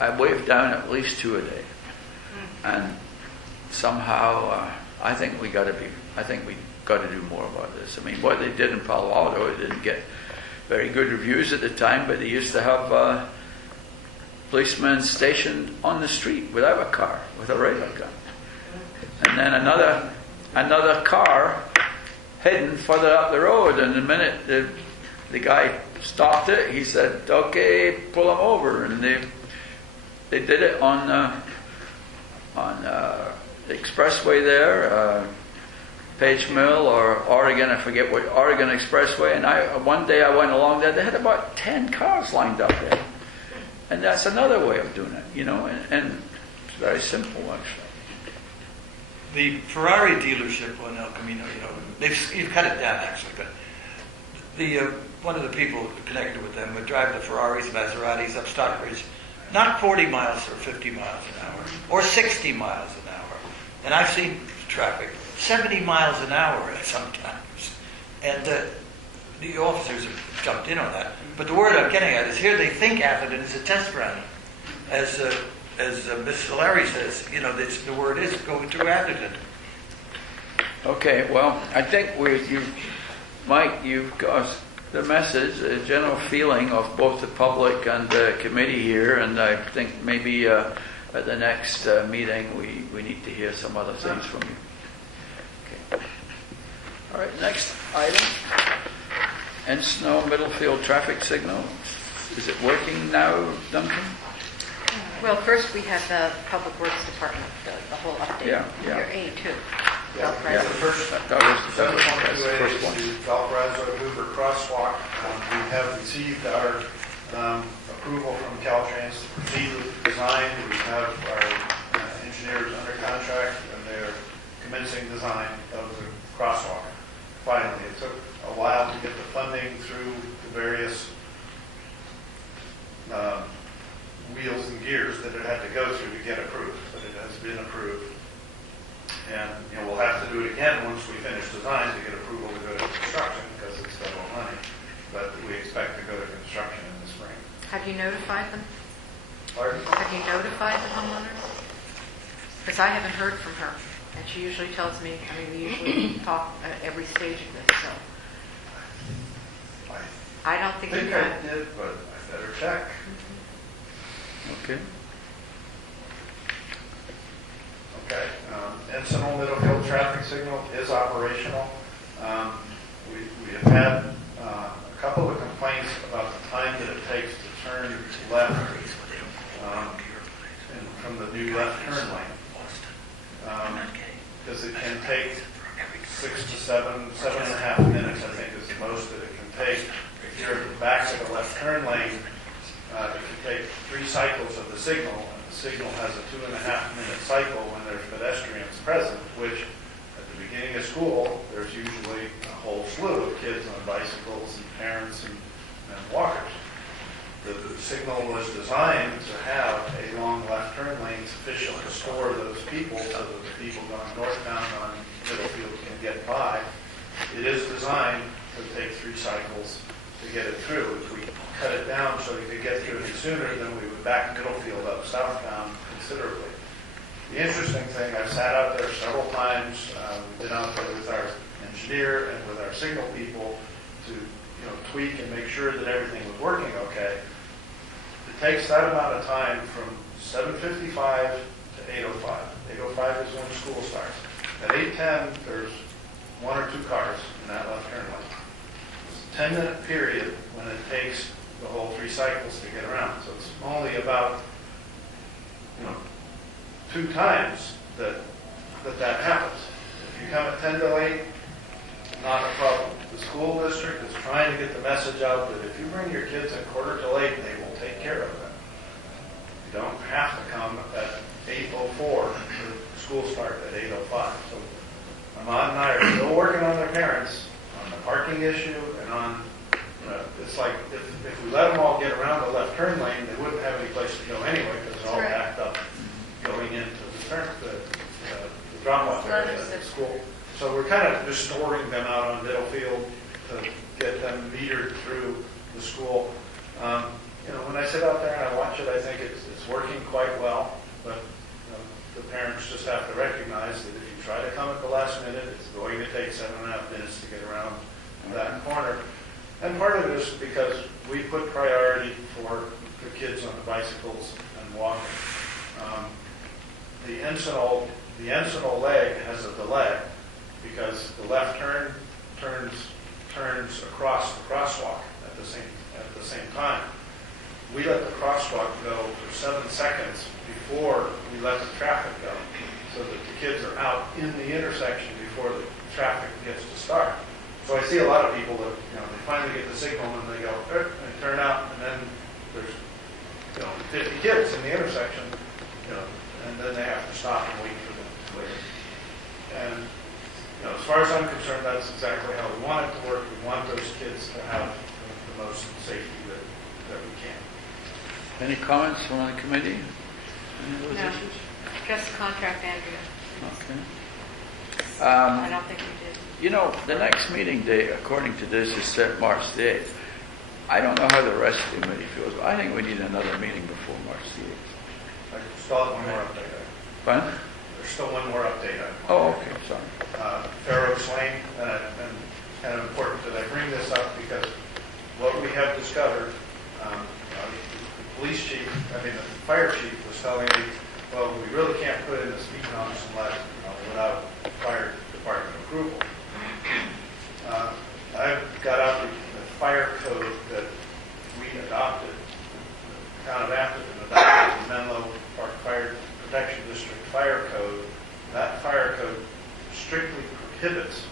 I wave down at least 2 a day, and somehow I think we got to do more about this. I mean, what they did in Palo Alto, it didn't get very good reviews at the time, but they used to have policemen stationed on the street without a car, with a radar gun, and then another car hidden further up the road. And the minute the guy stopped it, he said, "Okay, pull him over," and they did it on the expressway there, Page Mill or Oregon, I forget what, Oregon Expressway. And one day I went along there, they had about 10 cars lined up there. And that's another way of doing it, and it's very simple actually. The Ferrari dealership on El Camino, you've cut it down actually, but one of the people connected with them would drive the Ferraris, Maseratis up Stockbridge, not 40 miles or 50 miles an hour, or 60 miles an hour. And I've seen traffic 70 miles an hour sometimes. And the officers have jumped in on that. But the word I'm getting at is here they think Atherton is a test run. As Miss Solari says, the word is going through Atherton. Okay, well, I think Mike, you've got the message, a general feeling of both the public and the committee here, and I think maybe at the next meeting we need to hear some other things from you. Okay. All right, next item. Snow Middlefield traffic signal. Is it working now, Duncan? Well, first we have the Public Works Department, the whole update. Yeah. Your A2. Yeah, the first one is Valparaiso Hoover Crosswalk. We have received our approval from Caltrans to proceed with design. We have our engineers under contract, and they're commencing design of the crosswalk. Finally, it took a while to get the funding through the various wheels and gears that it had to go through to get approved, but it has been approved. And we'll have to do it again once we finish design to get approval to go to construction because it's federal money. But we expect to go to construction in the spring. Have you notified them? Pardon? Have you notified the homeowner? Because I haven't heard from her, and she usually tells me. We usually talk at every stage of this. So I don't think you I did, but I better check. Okay. Okay. Encinal Middlefield traffic signal is operational. We have had a couple of complaints about the time that it takes to turn left from the new left turn lane. Because it can take 6 to 7.5 minutes, I think is the most that it can take. If you're at the back of the left turn lane, it can take 3 cycles of the signal, and the signal has a 2.5-minute cycle when there's pedestrians present, which at the beginning of school, there's usually a whole slew of kids on bicycles and parents and walkers. The signal was designed to have a long left turn lane sufficient to store those people so that the people going northbound on Middlefield can get by. It is designed to take 3 cycles to get it through. If we cut it down so we could get through it sooner, then we would back Middlefield up southbound considerably. The interesting thing, I've sat out there several times. We've been out there with our engineer and with our signal people to tweak and make sure that everything was working okay. It takes that amount of time from 7:55 to 8:05. 8:05 is when school starts. At 8:10, there's 1 or 2 cars in that left turn lane. It's a 10-minute period when it takes the whole 3 cycles to get around. So it's only about 2 times that happens. If you come at 10 to 8, not a problem. The school district is trying to get the message out that if you bring your kids at 8:15, they will take care of them. You don't have to come at 8:04 for school start at 8:05. So Ahmad and I are still working on their parents on the parking issue and on, it's like if we let them all get around the left turn lane, they wouldn't have any place to go anyway because they're all backed up going into the drop-off area at the school. So we're kind of just storing them out on Middlefield to get them metered through the school. when I sit out there and I watch it, I think it's working quite well, but the parents just have to recognize that if you try to come at the last minute, it's going to take 7.5 minutes to get around that corner. And part of it is because we put priority for the kids on the bicycles and walking. The Encinal leg has a delay because the left turn turns across the crosswalk at the same time. We let the crosswalk go for 7 seconds before we let the traffic go, so that the kids are out in the intersection before the traffic gets to start. So I see a lot of people that they finally get the signal and they go and they turn out, and then there's 50 kids in the intersection, and then they have to stop and wait for them to clear. And as far as I'm concerned, that's exactly how we want it to work. We want those kids to have the most safety that we can. Any comments from the committee? Any of those No. issues? Just contract Andrea. Okay. I don't think we did. The next meeting date, according to this, is set March the 8th. I don't know how the rest of the committee feels, but I think we need another meeting before March the 8th. I still have one more update. Fine? There's still one more update. Oh, okay, sorry. Fair Oaks Lane, and it's kind of important that I bring this up because what we have discovered, the police chief, the fire chief was telling me, well, we really can't put in the speed bumps unless, without fire department approval. I've got out the fire code that we adopted, the town of Atherton adopted the Menlo Park Fire Protection District Fire Code. That fire code strictly prohibits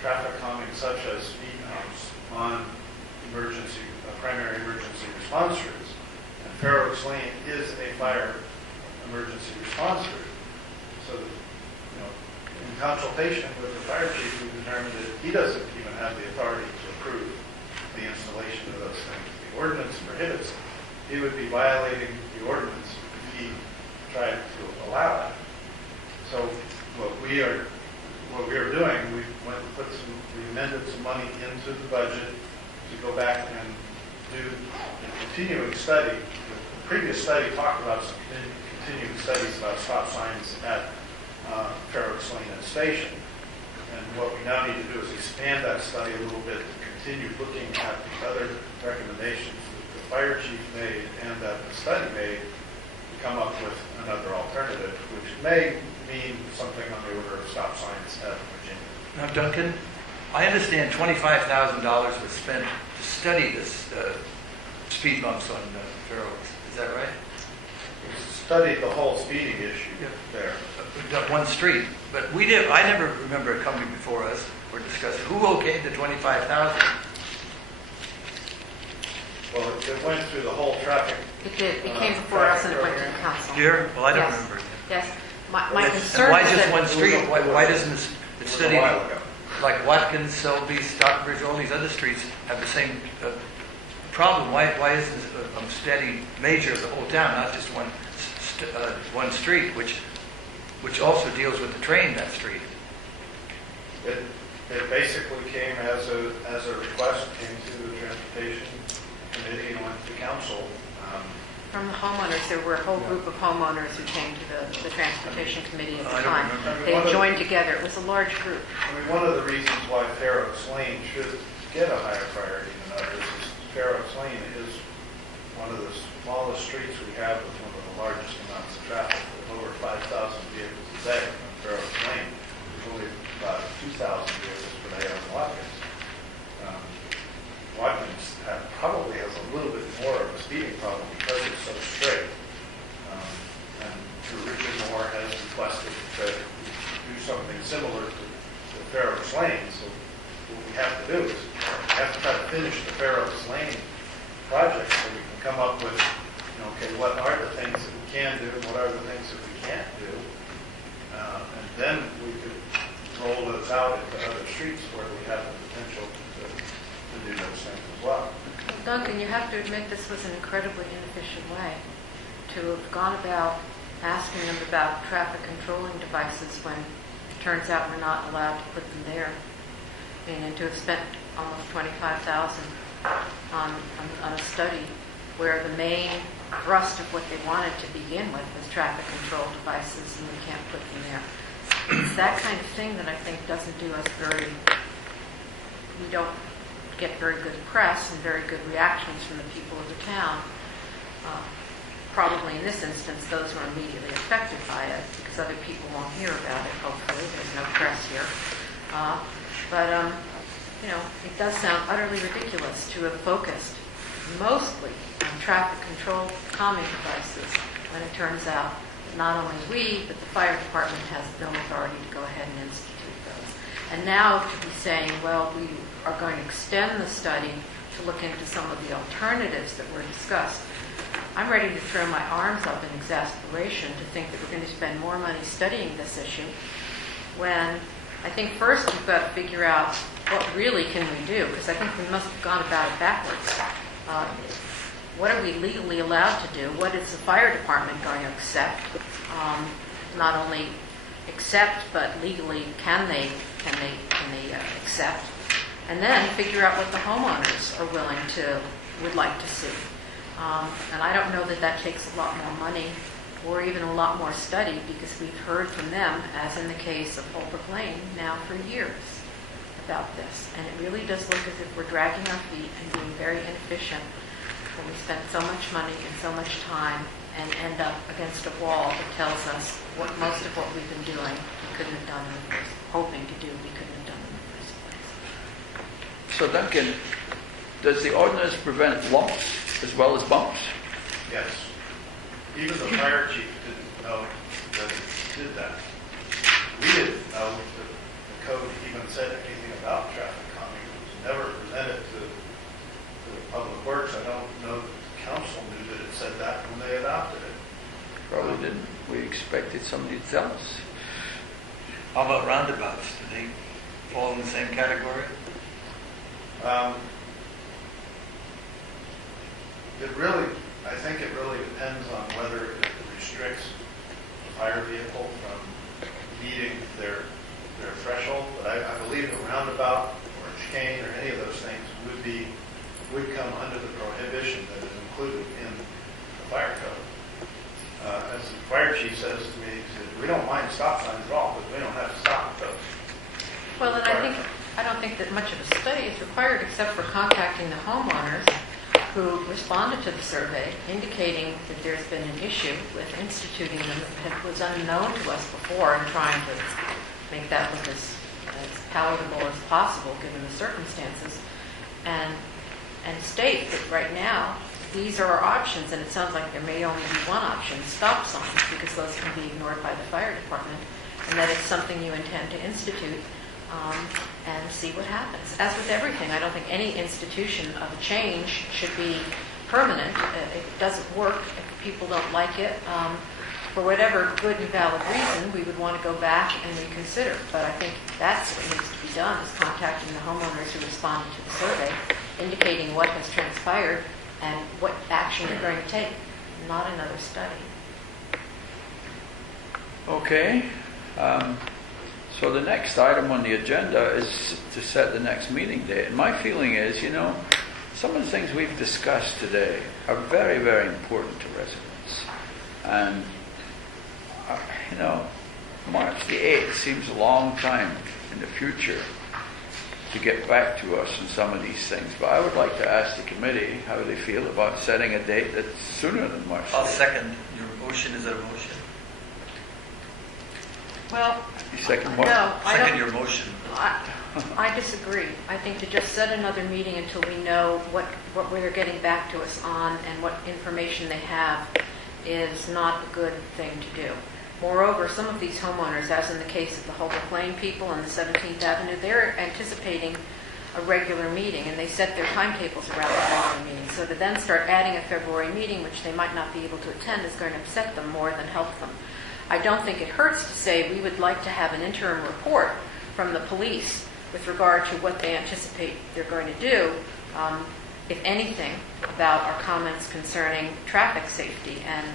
traffic calming such as speed bumps on primary emergency response routes. And Fair Oaks Lane is a fire emergency response route. So that, in consultation with the fire chief, we determined that he doesn't even have the authority to approve the installation of those things. The ordinance prohibits it. He would be violating the ordinance if he tried to allow it. So what we are doing, we amended some money into the budget to go back and do a continuing study. The previous study talked about some continuing studies about stop signs at Fair Oaks Lane and Station. And what we now need to do is expand that study a little bit to continue looking at the other recommendations that the fire chief made and that the study made to come up with another alternative, which may mean something on the order of stop signs at Virginia. Now, Duncan, I understand $25,000 was spent to study this speed bumps on Fair Oaks. Is that right? We studied the whole speeding issue there. That one street, but I never remember it coming before us or discussing. Who okayed the $25,000? Well, it went through the whole traffic. It did. It came before us and it went to the council. Here? Well, I don't Yes. remember it. Yes. My And concern why is just that one street? Why doesn't it It was study a while ago. like Watkins, Selby, Stockbridge, all these other streets have the same problem? Why isn't a steady major of the whole town, not just one street, which also deals with the train, that street? It basically came as a request, came to the transportation committee and went to council. from the homeowners, there were a whole group of homeowners who came to the transportation committee at I the don't time. remember. They joined together. It was a large group. One of the reasons why Fair Oaks Lane should get a higher priority than others is Fair Oaks Lane is one of the smallest streets we have with one of the largest amounts of traffic, with over 5,000 vehicles a day on Fair Oaks Lane. There's only about 2,000 vehicles per day on Watkins. Watkins probably has a little bit more of a speeding problem because it's so straight. And Richard Moore has requested to do something similar to Fair Oaks Lane. So what we have to do is we have to try to finish the Fair Oaks Lane project so we can come up with, okay, what are the things that we can do and what are the things that we can't do. And then we could roll those out into other streets where we have the potential to do those things as well. Duncan, you have to admit this was an incredibly inefficient way to have gone about asking them about traffic controlling devices when it turns out we're not allowed to put them there, and to have spent almost $25,000 on a study where the main thrust of what they wanted to begin with was traffic control devices, and we can't put them there. It's that kind of thing that I think doesn't do us we don't get very good press and very good reactions from the people of the town. Probably in this instance, those who are immediately affected by it, because other people won't hear about it, hopefully. There's no press here. It does sound utterly ridiculous to have focused mostly on traffic control calming devices when it turns out that not only we, but the fire department has no authority to go ahead and institute those. And now to be saying, well, we are going to extend the study to look into some of the alternatives that were discussed. I'm ready to throw my arms up in exasperation to think that we're going to spend more money studying this issue when I think first we've got to figure out what really can we do, because I think we must have gone about it backwards. What are we legally allowed to do? What is the fire department going to accept? Not only accept, but legally can they accept? And then figure out what the homeowners are would like to see. And I don't know that takes a lot more money or even a lot more study, because we've heard from them, as in the case of Holbrook Lane, now for years about this. And it really does look as if we're dragging our feet and being very inefficient when we spend so much money and so much time and end up against a wall that tells us what most of what we've been doing we couldn't have done hoping to do we couldn't have done in the first place. So Duncan, does the ordinance prevent lumps as well as bumps? Yes. Even the fire chief didn't know that it did that. We didn't know that the code even said anything about traffic calming. It was never presented to the public works. I don't know that the council knew that it said that when they adopted it. Probably didn't. We expected somebody to tell us. How about roundabouts? Do they fall in the same category? I think it really depends on whether it restricts the fire vehicle from meeting their threshold. But I believe a roundabout or a chicane or any of those things would come under the prohibition that is included in the fire code. As the fire chief says to me, he said, we don't mind stop signs at all, but we don't have to stop those. Well, and I don't think that much of a study is required except for contacting the homeowners who responded to the survey, indicating that there's been an issue with instituting them that was unknown to us before, and trying to make that look as palatable as possible given the circumstances, and state that right now these are our options, and it sounds like there may only be one option, stop signs, because those can be ignored by the fire department, and that it's something you intend to institute and see what happens. As with everything, I don't think any institution of a change should be permanent. If it doesn't work, if people don't like it, for whatever good and valid reason, we would want to go back and reconsider. But I think that's what needs to be done, is contacting the homeowners who responded to the survey, indicating what has transpired and what action you're going to take, not another study. Okay. So the next item on the agenda is to set the next meeting date. And my feeling is, some of the things we've discussed today are very, very important to residents. And, March the 8th seems a long time in the future to get back to us on some of these things. But I would like to ask the committee how they feel about setting a date that's sooner than March 8th. I'll second your motion. Is it a motion? Well, You second what? no, I Second don't. your motion. I disagree. I think to just set another meeting until we know what they're getting back to us on and what information they have is not a good thing to do. Moreover, some of these homeowners, as in the case of the Holbrook Lane people and the 17th Avenue, they're anticipating a regular meeting, and they set their timetables around the regular meeting. So to then start adding a February meeting, which they might not be able to attend, is going to upset them more than help them. I don't think it hurts to say we would like to have an interim report from the police with regard to what they anticipate they're going to do, if anything, about our comments concerning traffic safety and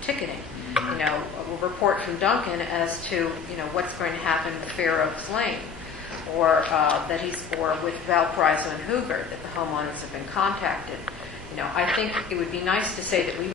ticketing. A report from Duncan as to what's going to happen with Fair Oaks Lane, or with Valparaiso and Hoover, that the homeowners have been contacted, I think it would be nice to say that we